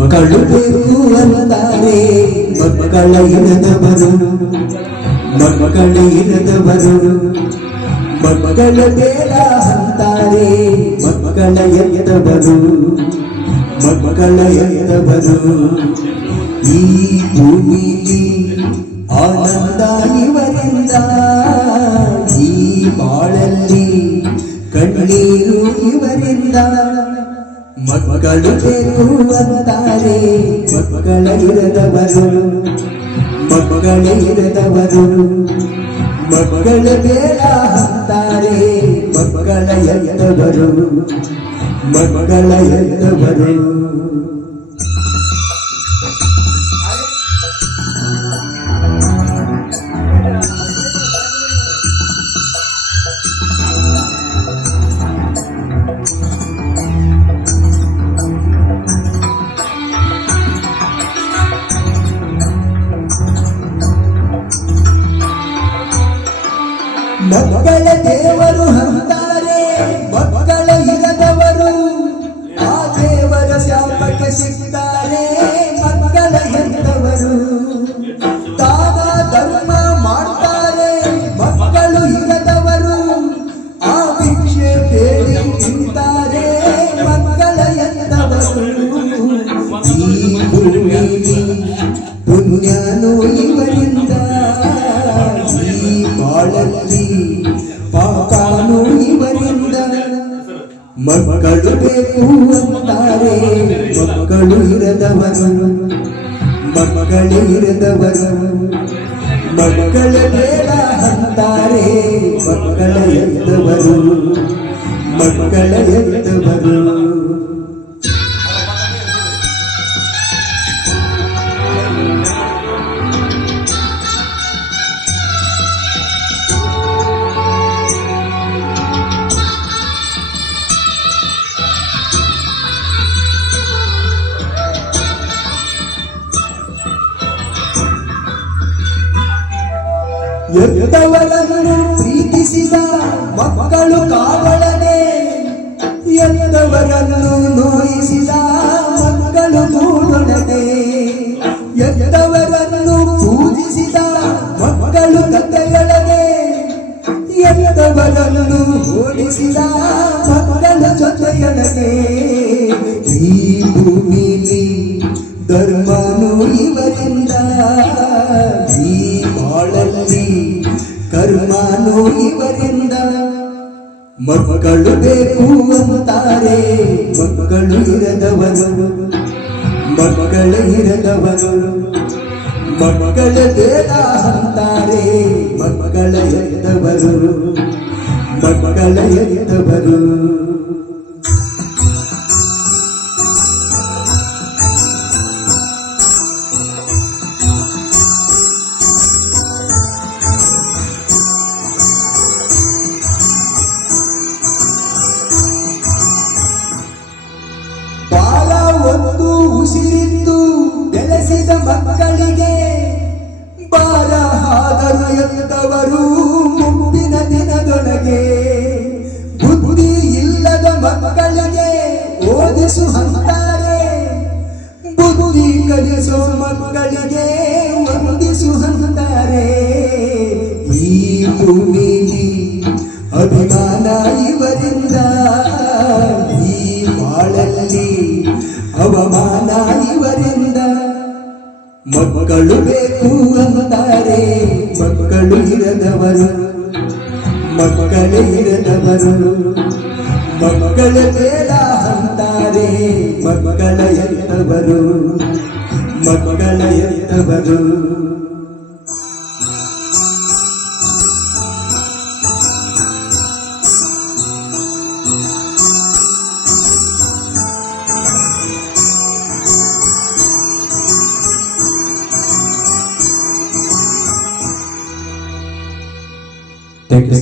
ಮಕ್ಕಳು ಬೇಕು ಅಂತಾರೆ ಮಕ್ಕಳ ಇಲ್ಲದವರು ಮಕ್ಕಳ ಇಲ್ಲದವರು ಮಕ್ಕಳ ಬೇಡ ಅಂತಾರೆ ಮಕ್ಕಳ ಎದ್ದವರು ಮಕ್ಕಳ ಎದ್ದವರು ಈ ಭೂಮಿಲಿ ಆನಂದ ಇವರಿಂದ ಈ ಬಾಳಲ್ಲಿ ಕಣ್ಣೀರು ಇವರಿಂದ ಮಕ್ಕಳು ಬೇಕು ಅಂತಾರೆ ಮಕ್ಕಳ ಇರದವರು ಮಕ್ಕಳ ಇರದವರು ಮಕ್ಕಳ ಬೇಡ ಅಂತಾರೆ ಮಕ್ಕಳ ಎದ್ದವರು ಮಕ್ಕಳ ಎದ್ದವರು ಮಕ್ಕಳ ದೇವರು ಅಂತಾರೆ ಮಕ್ಕಳ ಇರದವರು ಆ ದೇವರ ಶಾಪಕ್ಕೆ ಸಿಗ್ತಾರೆ ಮಕ್ಕಳ ಎಂದವರು ದಾನ ಧರ್ಮ ಮಾಡ್ತಾರೆ ಮಕ್ಕಳು ಇರದವರು ಆ ಭಿಕ್ಷೆ ಬೇಡಿ ತಿಂತಾರೆ ಮಕ್ಕಳ ಎಂದವರು ಈ ಭೂಮಿಲಿ ಪುಣ್ಯನು ಇವರಿಂದ ಈ ಬಾಳಲ್ಲಿ ಪಾಪನು ಇವರಿಂದ ಮಕ್ಕಳು ಬೇಕು ಅಂತಾರೆ ಮಕ್ಕಳು ಇರದವರು ಮಕ್ಕಳು ಇರದವರು ಮಕ್ಕಳ ಬೇಡ ಅಂತಾರೆ ಮಕ್ಕಳ ಎದ್ದವರು ಮಕ್ಕಳ ಎದ್ದವರು ಹೆತ್ತವರನ್ನು ಪ್ರೀತಿಸಿದ ಮಕ್ಕಳು ಕಾವಳದೆ ಎಂದವರನ್ನು ನೋಯಿಸಿದ ಮಕ್ಕಳು ಕೂಡೊಡೆ ಕರ್ಮನು ಇವರಿಂದ. ಮಕ್ಕಳು ಬೇಕು ಅಂತಾರೆ, ಮಕ್ಕಳು ಇರದವರು. ಮಕ್ಕಳು ಇರದವರು. ಮಕ್ಕಳ ಬೇಡ ಅಂತಾರೆ, ಮಕ್ಕಳ ಎದ್ದವರು ಮಕ್ಕಳ ಎದ್ದವರು ಉಸಿರಿತ್ತು ಬೆಳೆಸಿದ ಮಕ್ಕಳಿಗೆ ಬಾರ ಹಾದರು ಎಂದವರು ಮುಂದಿನ ದಿನದೊಳಗೆ. ಬುದ್ಧಿ ಇಲ್ಲದ ಮಕ್ಕಳಿಗೆ ಓದಿಸುವಂತಾರೆ. ಬುದ್ಧಿ ಕಲಿಸೋ ಮಕ್ಕಳಿಗೆ ವಂದಿಸುವಂತಾರೆ. ಅವಮಾನ ಇವರಿಂದ ಮಕ್ಕಳು ಬೇಕು ಅಂತಾರೆ, ಮಕ್ಕಳು ಇರದವರು. ಮಕ್ಕಳು ಇರದವರು. ಮಕ್ಕಳ ಬೇಡ ಅಂತಾರೆ, ಮಕ್ಕಳ ಎಂದವರು ಮಕ್ಕಳ ಎತ್ತವರು താങ്ക് യു